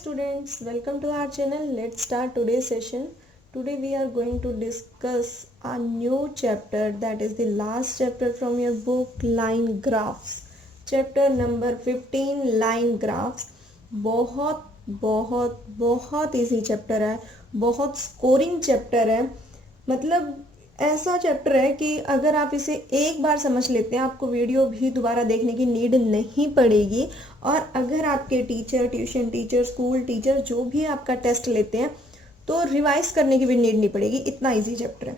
students, welcome to our channel. Let's start today's session. Today we are going to discuss a new chapter, that is the last chapter from your book line graphs. Chapter number 15 line graphs. बहुत बहुत बहुत easy chapter है, बहुत scoring chapter है. मतलब ऐसा chapter है कि अगर आप इसे एक बार समझ लेते हैं आपको वीडियो भी दोबारा देखने की नीड नहीं पड़ेगी. और अगर आपके teacher, tuition teacher, school teacher जो भी आपका टेस्ट लेते हैं तो रिवाइज करने की भी नीड नहीं पड़ेगी. इतना इजी चैप्टर है.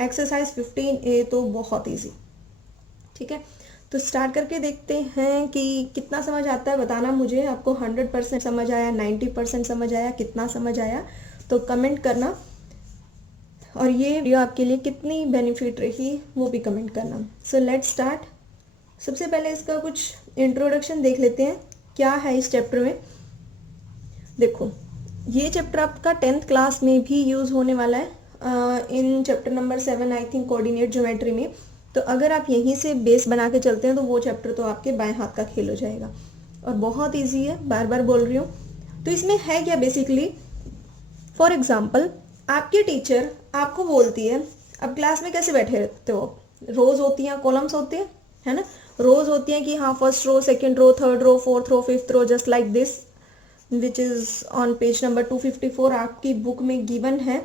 एक्सरसाइज 15A तो बहुत इजी. ठीक है, तो स्टार्ट करके देखते हैं कि कितना समझ आता है. बताना मुझे, आपको 100% समझ आया, 90% समझ आया, कितना समझ आया, तो कमेंट करना. और ये वीडियो आपके लिए कितनी बेनिफिट रही वो भी कमेंट करना. So let's start. सबसे पहले इसका कुछ इंट्रोडक्शन देख लेते हैं क्या है इस चैप्टर में. देखो, ये चैप्टर आपका 10th क्लास में भी यूज़ होने वाला है in chapter number 7 I think, coordinate geometry में. तो अगर आप यहीं से बेस बना के चलते हैं तो वो चैप्टर तो आपके बाएं हाथ का खेल हो जाएगा. और बहुत ईजी है, बार बार बोल रही हूँ. तो इसमें है क्या बेसिकली, फॉर एग्जाम्पल आपकी टीचर आपको बोलती है, अब क्लास में कैसे बैठे रहते हो, रोज होती हैं, कॉलम्स होते हैं, है ना. रोज होती हैं कि हाँ first row, second row, third row, fourth row, fifth row, just like this which is on page number 254 आपकी बुक में गिवन है.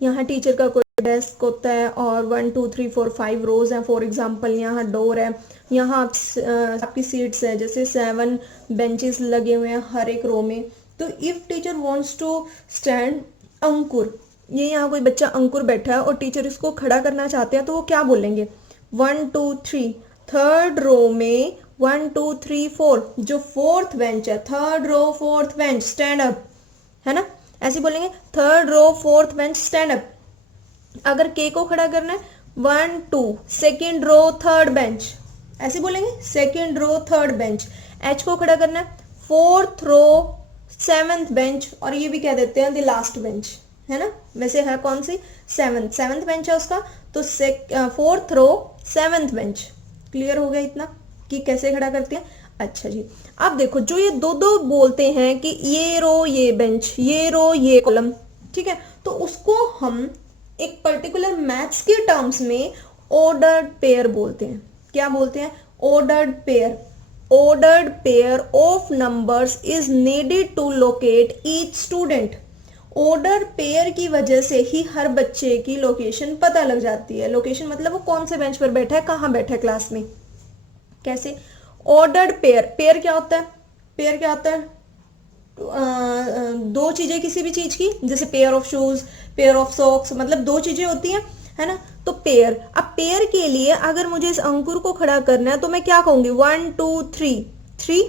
यहाँ टीचर का कोई डेस्क होता है और 1 2 3 4 5 रोज हैं. फॉर एग्जाम्पल यहाँ डोर है, यहाँ आपकी सीट्स है, जैसे 7 बेंचेस लगे हुए हैं हर एक रो में. तो if teacher wants to stand Ankur, ये यहाँ कोई बच्चा अंकुर बैठा है और टीचर इसको खड़ा करना चाहते हैं तो वो क्या बोलेंगे, 1 2 3. थर्ड रो में 1 2 3 4, जो फोर्थ बेंच है, third row fourth bench stand up, है ना. ऐसे बोलेंगे third row fourth bench stand up. अगर के को खड़ा करना है 1 2 सेकेंड रो थर्ड बेंच, ऐसे बोलेंगे second row third bench. H को खड़ा करना है फोर्थ रो सेवेंथ बेंच, और ये भी कह देते हैं द लास्ट बेंच, है ना. वैसे है कौन सी, सेवेंथ बेंच है उसका, तो fourth row seventh bench. Clear हो गया इतना कि कैसे खड़ा करते हैं. अच्छा जी, अब देखो जो ये दो दो बोलते हैं कि ये रो ये बेंच, ये रो ये कॉलम, ठीक है, तो उसको हम एक पर्टिकुलर मैथ्स के टर्म्स में ऑर्डर्ड पेयर बोलते हैं. क्या बोलते हैं, ordered pair. Ordered pair of numbers is needed to locate each student. Ordered pair की वजह से ही हर बच्चे की लोकेशन पता लग जाती है. लोकेशन मतलब वो कौन से बेंच पर बैठा है, कहाँ बैठा है क्लास में. कैसे, ऑर्डर्ड पेयर. पेयर क्या होता है, पेयर क्या होता है, दो चीजें किसी भी चीज की, जैसे pair of shoes, pair of socks, मतलब दो चीजें होती हैं, है ना. तो पेयर, अब पेयर के लिए अगर मुझे इस अंकुर को खड़ा करना है तो मैं क्या कहूंगी, 1 2 3 3.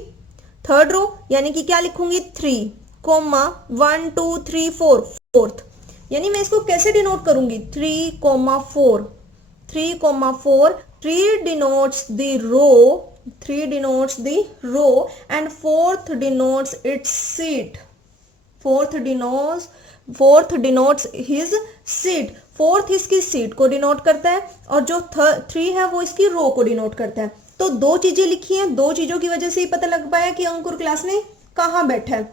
थर्ड रो यानी कि क्या लिखूंगी, 3 कोमा 1 2 3 4 फोर्थ. यानी मैं इसको कैसे डिनोट करूंगी, 3 4 3 4. 3 denotes the row, 3 denotes the row and fourth denotes its seat. fourth denotes his seat. Fourth इसकी सीट को डिनोट करता है और जो 3 है वो इसकी रो को डिनोट करता है. तो दो चीजें लिखी हैं, दो चीजों की वजह से ही पता लग पाया कि अंकुर क्लास में कहाँ बैठा है.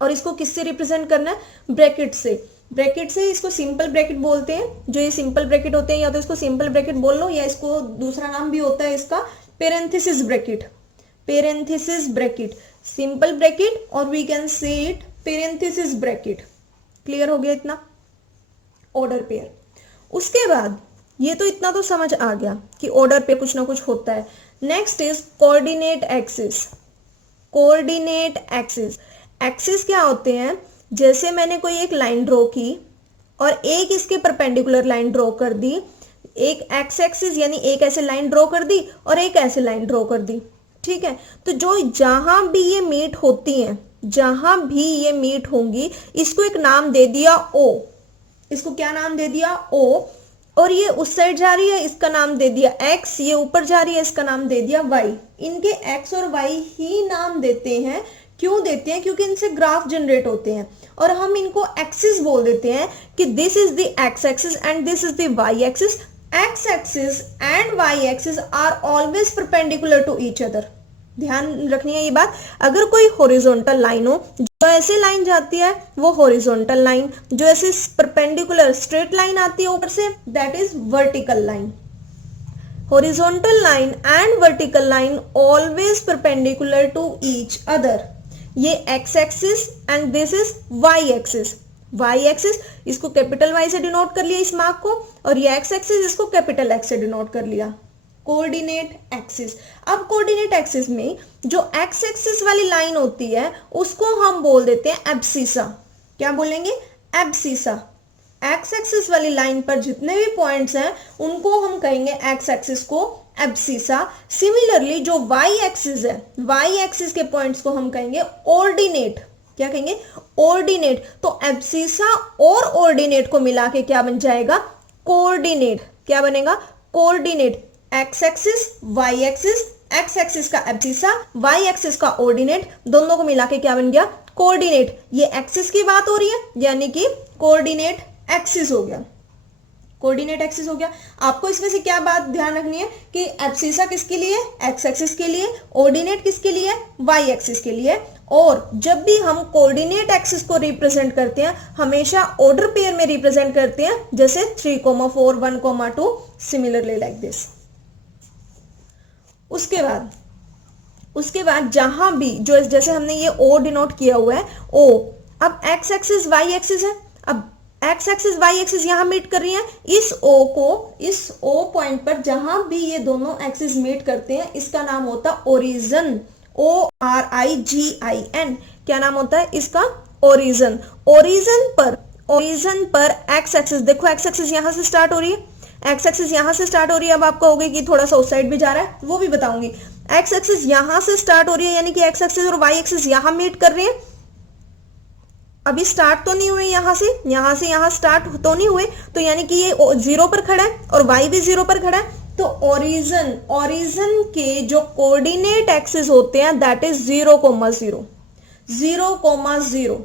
और इसको किससे रिप्रेजेंट करना है, ब्रैकेट से. ब्रैकेट से इसको सिंपल ब्रैकेट बोलते हैं. जो ये सिंपल ब्रैकेट होते हैं, या तो इसको सिंपल ब्रैकेट बोल लो, या इसको दूसरा नाम भी होता है इसका parenthesis bracket. Parenthesis bracket, simple bracket, और we can say it parenthesis bracket. Clear हो गया इतना, ऑर्डर पेयर. उसके बाद ये तो इतना तो समझ आ गया कि ऑर्डर पे कुछ ना कुछ होता है. Next is coordinate axis. Coordinate axis, axis क्या होते हैं, जैसे मैंने कोई एक लाइन ड्रॉ की और एक इसके परपेंडिकुलर लाइन ड्रॉ कर दी, एक एक्स एक्सिस यानी एक ऐसे लाइन ड्रॉ कर दी और एक ऐसे लाइन ड्रॉ कर दी. ठीक है, तो जो जहां भी ये मीट होती हैं, जहां भी ये मीट होंगी, इसको एक नाम दे दिया ओ. इसको क्या नाम दे दिया, ओ. और ये उस साइड जा रही है, इसका नाम दे दिया एक्स. ये ऊपर जा रही है, इसका नाम दे दिया वाई. इनके एक्स और वाई ही नाम देते हैं. क्यों देते हैं, क्योंकि इनसे ग्राफ जनरेट होते हैं और हम इनको एक्सिस बोल देते हैं कि this is the x axis and this is the Y axis. X axis and Y axis are always perpendicular to each other. ध्यान रखनी है ये बात। अगर कोई हॉरिजॉन्टल लाइन हो, जो ऐसे लाइन जाती है वो हॉरिजॉन्टल लाइन, जो ऐसे परपेंडिकुलर स्ट्रेट लाइन आती है ऊपर से, that is vertical line. horizontal line and vertical line always perpendicular to each other। ये x axis and this is y axis। y axis इसको कैपिटल Y से डिनोट कर लिया इस मार्क को, और ये x axis इसको कैपिटल X से डिनोट कर लिया। Coordinate axis. अब कोऑर्डिनेट एक्सिस में जो x एक्सिस वाली लाइन होती है उसको हम बोल देते हैं एब्सिसा। क्या बोलेंगे? एब्सिसा। एक्स एक्सिस वाली लाइन पर जितने भी पॉइंट्स हैं उनको हम कहेंगे एक्स एक्सिस को एब्सिसा। सिमिलरली जो वाई एक्सिस है, वाई एक्सिस के पॉइंट्स को हम कहेंगे ऑर्डिनेट। क्या कहेंगे? ऑर्डिनेट। तो एब्सिसा और ऑर्डिनेट को मिला के क्या बन जाएगा? कोऑर्डिनेट। क्या बनेगा? Coordinate. X axis, Y axis, X axis का एब्सिसा, वाई एक्सिस का ऑर्डिनेट, दोनों को मिला के क्या बन गया? कोऑर्डिनेट। ये एक्सिस की बात हो रही है, यानी कि कोऑर्डिनेट एक्सिस हो गया। कोऑर्डिनेट एक्सिस हो गया। आपको इसमें से क्या बात ध्यान रखनी है कि एब्सिसा किसके लिए? एक्स एक्सिस के लिए। ऑर्डिनेट किसके लिए? वाई एक्सिस के लिए। और जब भी हम कोऑर्डिनेट एक्सिस को रिप्रेजेंट करते हैं हमेशा ऑर्डर पेयर में रिप्रेजेंट करते हैं, जैसे 3, 4, 1, 2, सिमिलरली लाइक दिस। उसके बाद जहां भी जो जैसे हमने ये ओ डिनोट किया हुआ है ओ, अब एक्स एक्सिस वाई एक्सिस है, अब एक्स एक्सिस वाई एक्सिस यहां मीट कर रही है। इस ओ पॉइंट पर जहां भी ये दोनों एक्सिस मीट करते हैं इसका नाम होता है ओरिजन। ORIGIN। क्या नाम होता है इसका? ओरिजन। ओरिजन पर एक्स एक्सिस, देखो एक्स एक्सिस यहां से स्टार्ट हो रही है, एक्स एक्सिस यहां से स्टार्ट हो रही है। अब आपको होगी कि थोड़ा सा उस साइड भी जा रहा है, वो भी बताऊंगी। एक्स एक्सिस यहां से स्टार्ट हो रही है, यानी कि एक्स एक्सिस और वाई एक्सिस यहां मीट कर रहे हैं। अभी स्टार्ट तो नहीं हुए यहां से यहां स्टार्ट तो नहीं हुए, तो यानी कि ये 0 पर खड़ा है और y भी 0 पर खड़ा है। तो ओरिजन के जो कोऑर्डिनेट एक्सिस होते हैं that is 0,0। 0,0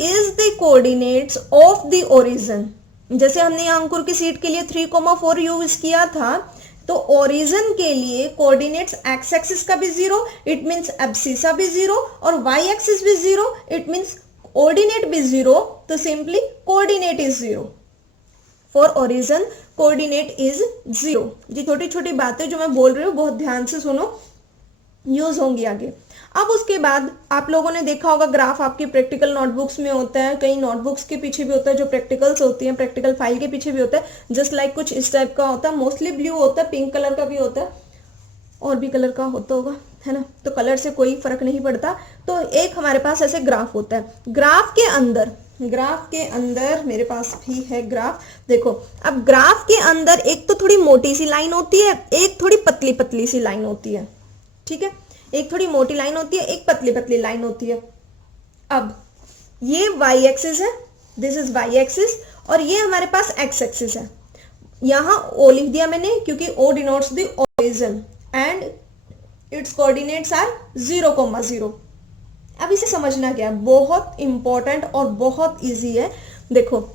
is the coordinates of the origin. जैसे हमने यहाँ अंकुर की सीट के लिए 3,4 यूज किया था, तो ओरिजन के लिए कोऑर्डिनेट्स एक्स एक्सिस का भी 0, इट मींस एब्सिसा भी 0, और वाई एक्सिस भी 0, इट मींस ऑर्डिनेट भी 0। तो simply coordinate is 0 for origin, coordinate is 0। ये छोटी छोटी बातें जो मैं बोल रही हूँ बहुत ध्यान से सुनो, यूज होंगी आगे। अब उसके बाद आप लोगों ने देखा होगा ग्राफ आपकी प्रैक्टिकल नोटबुक्स में होता है, कई नोटबुक्स के पीछे भी होता है, जो प्रैक्टिकल्स होती हैं प्रैक्टिकल फाइल के पीछे भी होता है, जस्ट लाइक कुछ इस टाइप का होता है। मोस्टली ब्लू होता है, पिंक कलर का भी होता है, और भी कलर का होता होगा, है ना। तो कलर से कोई फर्क नहीं पड़ता। तो एक हमारे पास ऐसे ग्राफ होता है। ग्राफ के अंदर मेरे पास भी है ग्राफ। देखो अब ग्राफ के अंदर एक तो थोड़ी मोटी सी लाइन होती है, एक थोड़ी पतली पतली सी लाइन होती है। ठीक है, एक थोड़ी मोटी लाइन होती है, एक पतली पतली लाइन होती है। अब ये वाई एक्सिस है, दिस इज वाई एक्सिस, और ये हमारे पास एक्स एक्सिस है। यहां ओ लिख दिया मैंने क्योंकि O denotes the origin and its coordinates are 0,0। अब इसे समझना क्या है, बहुत इंपॉर्टेंट और बहुत इजी है। देखो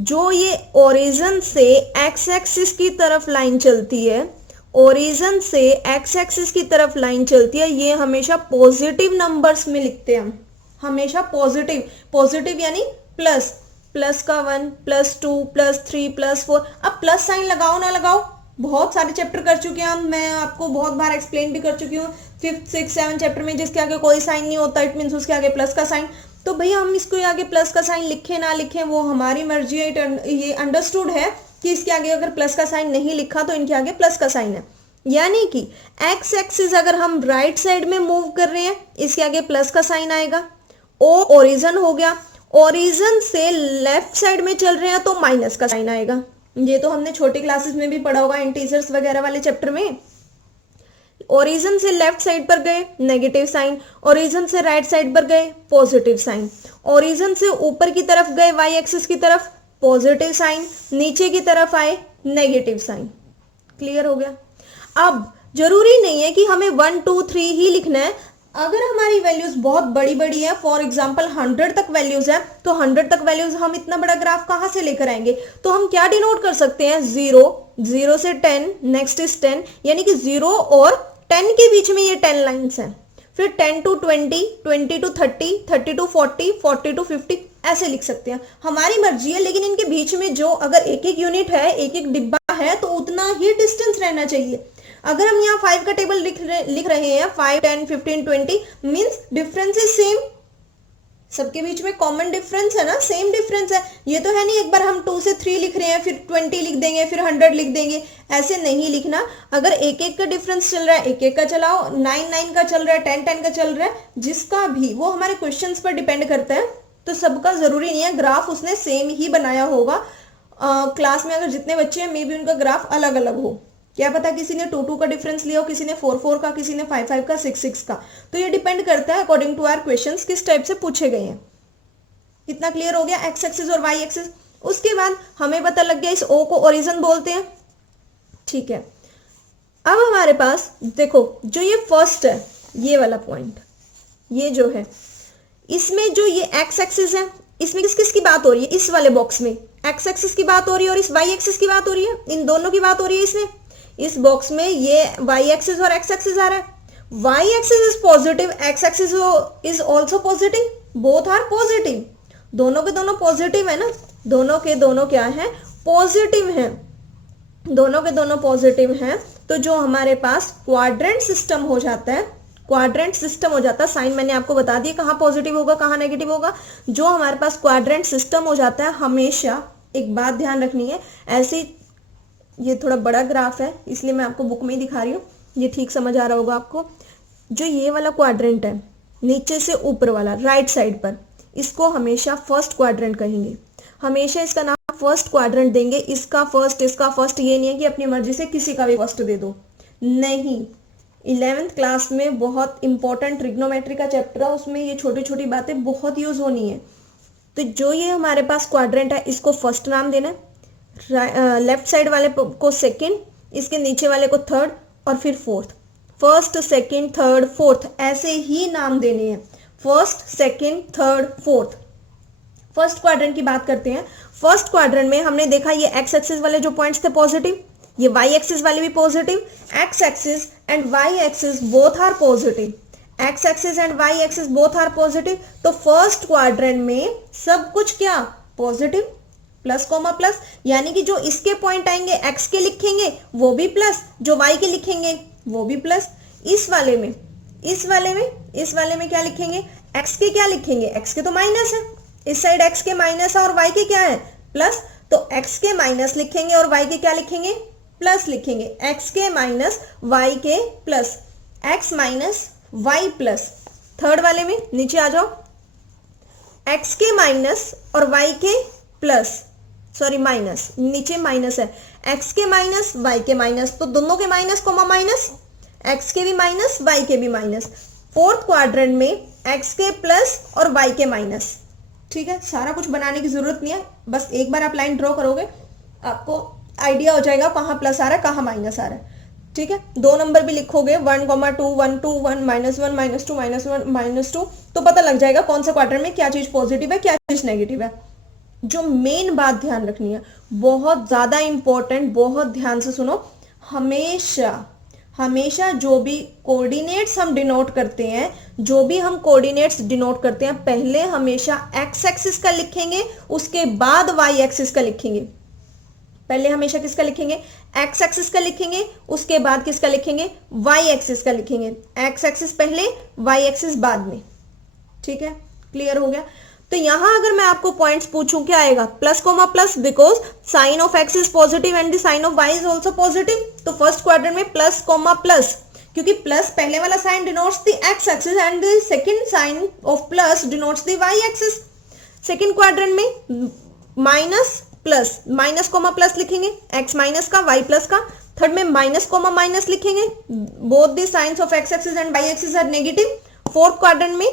जो ये ओरिजन से एक्स एक्सिस की तरफ लाइन चलती है, ओरिजन से एक्स एक्सिस की तरफ लाइन चलती है, ये हमेशा पॉजिटिव नंबर्स में लिखते हैं हम, हमेशा पॉजिटिव यानी प्लस का 1, +2, +3, +4। अब प्लस साइन लगाओ ना लगाओ, बहुत सारे चैप्टर कर चुके हैं हम, मैं आपको बहुत बार एक्सप्लेन भी कर चुकी हूँ 5th, 6th, 7th चैप्टर में। जिसके आगे कोई साइन नहीं होता इट मीन्स उसके आगे प्लस का साइन। तो भैया हम इसको आगे प्लस का साइन लिखें ना लिखें वो हमारी मर्जी है। ये अंडरस्टूड है कि इसके आगे अगर प्लस का साइन नहीं लिखा तो इनके आगे प्लस का साइन है, यानी कि एक्स एक्सिस अगर हम राइट साइड में मूव कर रहे हैं इसके आगे प्लस का साइन आएगा। ओ ओरिजन हो गया, ओरिजन से लेफ्ट साइड में चल रहे हैं तो माइनस का साइन आएगा। ये तो हमने छोटी क्लासेस में भी पढ़ा होगा इंटीजर्स वगैरह वाले चैप्टर में। ओरिजन से लेफ्ट साइड पर गए नेगेटिव साइन, ओरिजन से राइट साइड पर गए पॉजिटिव साइन, ओरिजन से ऊपर की तरफ गए वाई एक्सिस की तरफ पॉजिटिव साइन, नीचे की तरफ आए नेगेटिव साइन। क्लियर हो गया। अब जरूरी नहीं है कि हमें 1, 2, 3 ही लिखना है। अगर हमारी वैल्यूज बहुत बड़ी बड़ी है, फॉर एग्जांपल 100 तक वैल्यूज है, तो 100 तक वैल्यूज हम इतना बड़ा ग्राफ कहां से लेकर आएंगे? तो हम क्या डिनोट कर सकते हैं? 0 से 10, नेक्स्ट इज 10, यानी कि 0 और 10 के बीच में ये 10 लाइन्स हैं, फिर 10 to 20, 20 to 30, 30 to 40, 40 to 50 ऐसे लिख सकते हैं, हमारी मर्जी है। लेकिन इनके बीच में जो अगर एक एक यूनिट है, एक एक डिब्बा है, तो उतना ही डिस्टेंस रहना चाहिए। अगर हम यहाँ 5 का टेबल लिख रहे हैं, 5, 10, 15, 20 मीन्स डिफरेंस इज सेम, सबके बीच में कॉमन डिफरेंस है ना, सेम डिफरेंस है। ये तो है नहीं एक बार हम 2 से 3 लिख रहे हैं, फिर 20 लिख देंगे, फिर 100 लिख देंगे, ऐसे नहीं लिखना। अगर एक एक का डिफरेंस चल रहा है, एक एक का चलाओ, 9, 9 का चल रहा है, 10, 10 का चल रहा है, जिसका भी, वो हमारे क्वेश्चंस पर डिपेंड करता है। तो सबका जरूरी नहीं है ग्राफ उसने सेम ही बनाया होगा। क्लास में अगर जितने बच्चे हैं, मे बी उनका ग्राफ अलग अलग हो, क्या पता किसी ने 2, 2 का डिफरेंस लिया हो, किसी ने 4, 4 का, किसी ने 5, 5 का, 6, 6 का। तो ये डिपेंड करता है अकॉर्डिंग टू आवर क्वेश्चंस किस टाइप से पूछे गए हैं। इतना क्लियर हो गया, एक्स एक्सिस और वाई एक्सिस। उसके बाद हमें पता लग गया इस ओ को ओरिजिन बोलते हैं, ठीक है। अब हमारे पास देखो, जो ये फर्स्ट है, ये वाला पॉइंट, ये जो है, इसमें जो ये एक्स एक्सिस है, इसमें किस किस की बात हो रही है? इस वाले बॉक्स में एक्स एक्सिस की बात हो रही है और इस वाई एक्सिस की बात हो रही है, इन दोनों की बात हो रही है। इसमें इस बॉक्स में ये वाई एक्सिस और एक्स एक्सिस आ रहा है। Y axis is positive, X axis is also positive, both are positive, दोनों के दोनों पॉजिटिव है ना, दोनों के दोनों क्या है? पॉजिटिव है, दोनों के दोनों पॉजिटिव हैं। तो जो हमारे पास क्वाड्रेंट सिस्टम हो जाता है, क्वाड्रेंट सिस्टम हो जाता है, साइन मैंने आपको बता दिया कहाँ पॉजिटिव होगा कहाँ नेगेटिव होगा। जो हमारे पास क्वाड्रेंट सिस्टम हो जाता है, हमेशा एक बात ध्यान रखनी है, ऐसे, ये थोड़ा बड़ा ग्राफ है इसलिए मैं आपको बुक में ही दिखा रही हूँ, ये ठीक समझ आ रहा होगा आपको। जो ये वाला क्वाड्रेंट है, नीचे से ऊपर वाला राइट साइड पर, इसको हमेशा फर्स्ट क्वाड्रेंट कहेंगे, हमेशा इसका नाम फर्स्ट क्वाड्रेंट देंगे। इसका फर्स्ट, इसका फर्स्ट, ये नहीं है कि अपनी मर्जी से किसी का भी फर्स्ट दे दो, नहीं। 11th क्लास में बहुत इंपॉर्टेंट ट्रिग्नोमेट्री का चैप्टर है, उसमें ये छोटी छोटी बातें बहुत यूज होनी है। तो जो ये हमारे पास क्वाड्रेंट है, इसको फर्स्ट नाम देना है, लेफ्ट साइड वाले को सेकंड, इसके नीचे वाले को थर्ड और फिर fourth. First, second, third, fourth ऐसे ही नाम देने हैं, first, second, third, fourth. First quadrant की बात करते हैं। फर्स्ट क्वाड्रेंट में हमने देखा ये एक्स एक्सिस वाले जो पॉइंट्स थे पॉजिटिव, ये वाई एक्सिस वाले भी positive, X axis and Y axis both are positive, X axis and Y axis both are positive. तो फर्स्ट क्वाड्रेंट में सब कुछ क्या? पॉजिटिव, प्लस कॉमा प्लस, यानी कि जो इसके पॉइंट आएंगे एक्स के लिखेंगे वो भी प्लस, जो वाई के लिखेंगे वो भी प्लस। इस वाले में क्या लिखेंगे? एक्स के क्या लिखेंगे? एक्स के तो माइनस है, इस साइड एक्स के माइनस है और वाई के क्या है? प्लस। तो एक्स के माइनस लिखेंगे और वाई के क्या लिखेंगे? प्लस लिखेंगे। एक्स के माइनस वाई के plus, X minus Y plus. Third वाले में नीचे आ जाओ, एक्स के माइनस और वाई के प्लस, सॉरी माइनस, नीचे माइनस है, एक्स के माइनस वाई के माइनस, तो दोनों के माइनस कोमा माइनस, एक्स के भी माइनस वाई के भी माइनस। फोर्थ क्वाड्रेंट में एक्स के प्लस और वाई के माइनस, ठीक है। सारा कुछ बनाने की जरूरत नहीं है, बस एक बार आप लाइन ड्रॉ करोगे आपको आइडिया हो जाएगा कहाँ प्लस आ रहा है कहाँ माइनस आ रहा है, ठीक है। 2 नंबर भी लिखोगे 1, 2, 1, 2, 1, -1, -2, -1, -2, तो पता लग जाएगा कौन सा क्वाड्रेंट में क्या चीज पॉजिटिव है क्या चीज नेगेटिव है। जो मेन बात ध्यान रखनी है, बहुत ज्यादा इंपॉर्टेंट, बहुत ध्यान से सुनो, हमेशा जो भी कोऑर्डिनेट्स हम डिनोट करते हैं, पहले हमेशा एक्स एक्सिस का लिखेंगे, उसके बाद वाई एक्सिस का लिखेंगे। पहले हमेशा किसका लिखेंगे? एक्स एक्सिस का लिखेंगे, उसके बाद किसका लिखेंगे? वाई एक्सिस का लिखेंगे। एक्स एक्सिस पहले, वाई एक्सिस बाद में, ठीक है। क्लियर हो गया? तो यहां अगर मैं आपको पॉइंट्स पूछूं क्या आएगा? Plus comma plus, because sign of x is positive and the sign of y is also positive. तो फर्स्ट क्वाड्रेंट में प्लस कोमा प्लस, क्योंकि प्लस पहले वाला sign denotes the x axis and the second sign of plus denotes the Y axis. Second quadrant में minus plus, minus comma plus लिखेंगे, x minus का y plus का। Third में minus comma minus लिखेंगे, both the science of X axis and Y axis are negative. Fourth quadrant में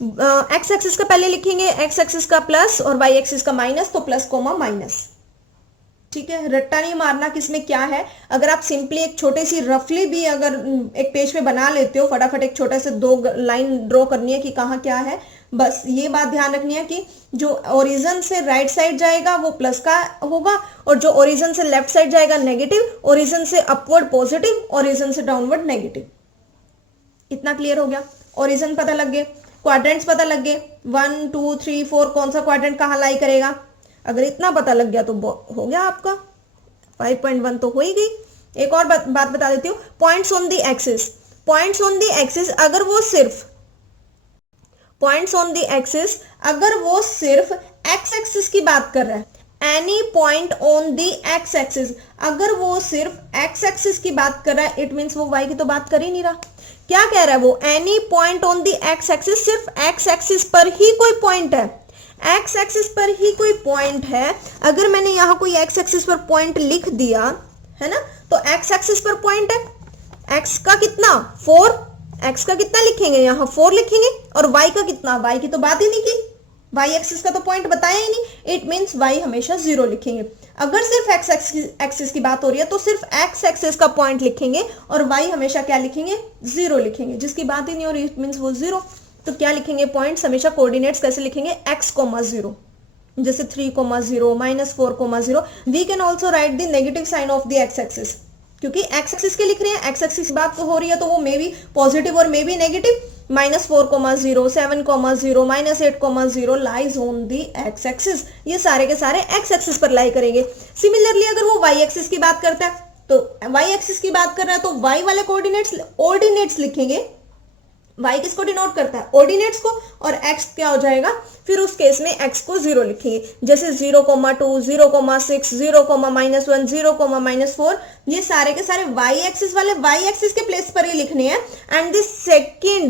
X axis का पहले लिखेंगे, एक्स एक्सिस का प्लस और वाई एक्सिस का माइनस, तो प्लस कोमा माइनस, ठीक है। रट्टा नहीं मारना किसमें क्या है। अगर आप सिंपली एक छोटी सी रफली भी अगर एक पेज पे बना लेते हो, फटाफट एक छोटा से 2 लाइन ड्रॉ करनी है कि कहाँ क्या है, बस ये बात ध्यान रखनी है कि जो ओरिजिन से राइट साइड जाएगा वो प्लस का होगा, और जो ओरिजिन से लेफ्ट साइड जाएगा नेगेटिव, ओरिजिन से अपवर्ड पॉजिटिव, ओरिजिन से डाउनवर्ड नेगेटिव। इतना क्लियर हो गया? ओरिजिन पता लग गए, क्वाड्रेंट्स पता लग गए, 1 2 3 4 कौन सा क्वाड्रेंट कहाँ लाई करेगा। अगर इतना पता लग गया तो हो गया आपका 5.1 तो हो ही गई। एक और बात बता देती हूँ, points on the axis. Points on the axis अगर वो सिर्फ एक्स एक्सिस की बात कर रहा है, any point on the x axis, अगर वो सिर्फ एक्स एक्सिस की बात कर रहा है, इट मीन्स वो वाई की तो बात कर ही नहीं रहा। क्या कह रहा है वो? Any point on the x axis, सिर्फ एक्स एक्सिस पर ही कोई पॉइंट है, एक्स एक्सिस पर ही कोई पॉइंट है। अगर मैंने यहां कोई एक्स एक्सिस पर पॉइंट लिख दिया है ना, तो एक्स एक्सिस पर पॉइंट है, एक्स का कितना 4, एक्स का कितना लिखेंगे यहाँ 4 लिखेंगे, और वाई का कितना, वाई की तो बात ही नहीं की, वाई एक्सिस का तो पॉइंट बताया ही नहीं, इट मीन्स वाई हमेशा 0 लिखेंगे। अगर सिर्फ एक्स एक्सिस की बात हो रही है तो सिर्फ एक्स एक्सिस का पॉइंट लिखेंगे, और वाई हमेशा क्या लिखेंगे, 0 लिखेंगे। जिसकी बात ही नहीं हो रही इट मीन्स वो 0, तो क्या लिखेंगे, पॉइंट्स हमेशा कोऑर्डिनेट्स कैसे लिखेंगे, x, 0, जैसे 3, 0, -4, 0। We can also write the negative sign of the x axis, क्योंकि एक्स एक्सिस के लिख रहे हैं, एक्स एक्सिस बात हो रही है तो वो मे बी पॉजिटिव और may be negative. -4, 0, 7, 0, -8, 0 lies on the x axis, ये सारे के सारे एक्स एक्सिस पर लाई करेंगे। सिमिलरली अगर वो वाई एक्सिस की बात करता है, तो वाई एक्सिस की बात कर रहा है तो वाई वाले कोऑर्डिनेट्स ऑर्डिनेट्स लिखेंगे। y किसको डिनोट करता है, ऑर्डिनेट्स को, और x क्या हो जाएगा, फिर उस केस में x को 0 लिखेंगे, जैसे 0, 2, 0, 6, 0, -1, 0, -4, ये सारे के सारे y एक्सिस वाले y एक्सिस के प्लेस पर ही लिखने हैं। And the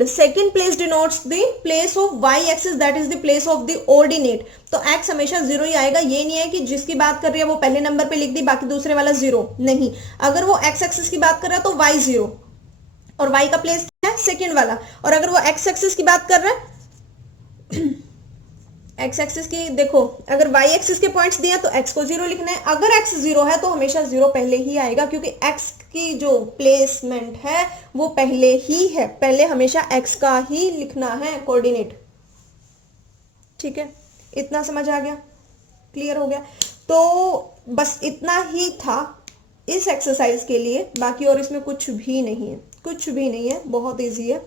second place denotes the place of y axis, that is the place of the ordinate. तो x हमेशा 0 ही आएगा, ये नहीं है कि जिसकी बात कर रही है वो पहले नंबर पे लिख दी बाकी दूसरे वाला 0 नहीं। अगर वो x एक्सिस की बात कर रहा है तो y 0, और y का प्लेस क्या है, सेकंड वाला। और अगर वो x एक्सिस की बात कर रहा है, x एक्सिस की देखो, अगर y एक्सिस के पॉइंट्स दिए तो x को 0 लिखना है। अगर x 0 है तो हमेशा 0 पहले ही आएगा, क्योंकि x की जो प्लेसमेंट है वो पहले ही है, पहले हमेशा x का ही लिखना है कोऑर्डिनेट। ठीक है, इतना समझ आ गया, क्लियर हो गया? तो बस इतना ही था इस एक्सरसाइज के लिए, बाकी और इसमें कुछ भी नहीं है, कुछ भी नहीं है, बहुत इजी है।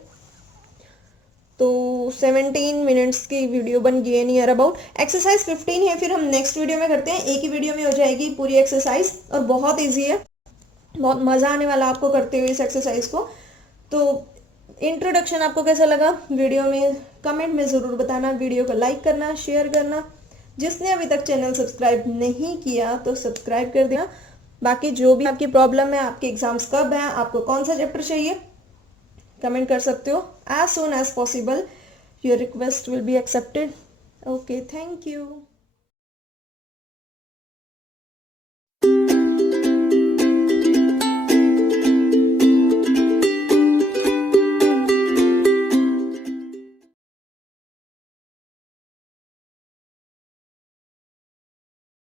तो 17 मिनट्स की वीडियो बन गई है नियर अबाउट। एक्सरसाइज 15 है, फिर हम नेक्स्ट वीडियो में करते हैं, एक ही वीडियो में हो जाएगी पूरी एक्सरसाइज, और बहुत इजी है, बहुत मज़ा आने वाला आपको करते हुए इस एक्सरसाइज को। तो इंट्रोडक्शन आपको कैसा लगा वीडियो में कमेंट में ज़रूर बताना, वीडियो को लाइक करना, शेयर करना, जिसने अभी तक चैनल सब्सक्राइब नहीं किया तो सब्सक्राइब कर देना। बाकी जो भी आपकी प्रॉब्लम है, आपके एग्जाम्स कब हैं, आपको कौन सा चैप्टर चाहिए, कमेंट कर सकते हो। As soon as possible your request will be accepted. Okay, thank you.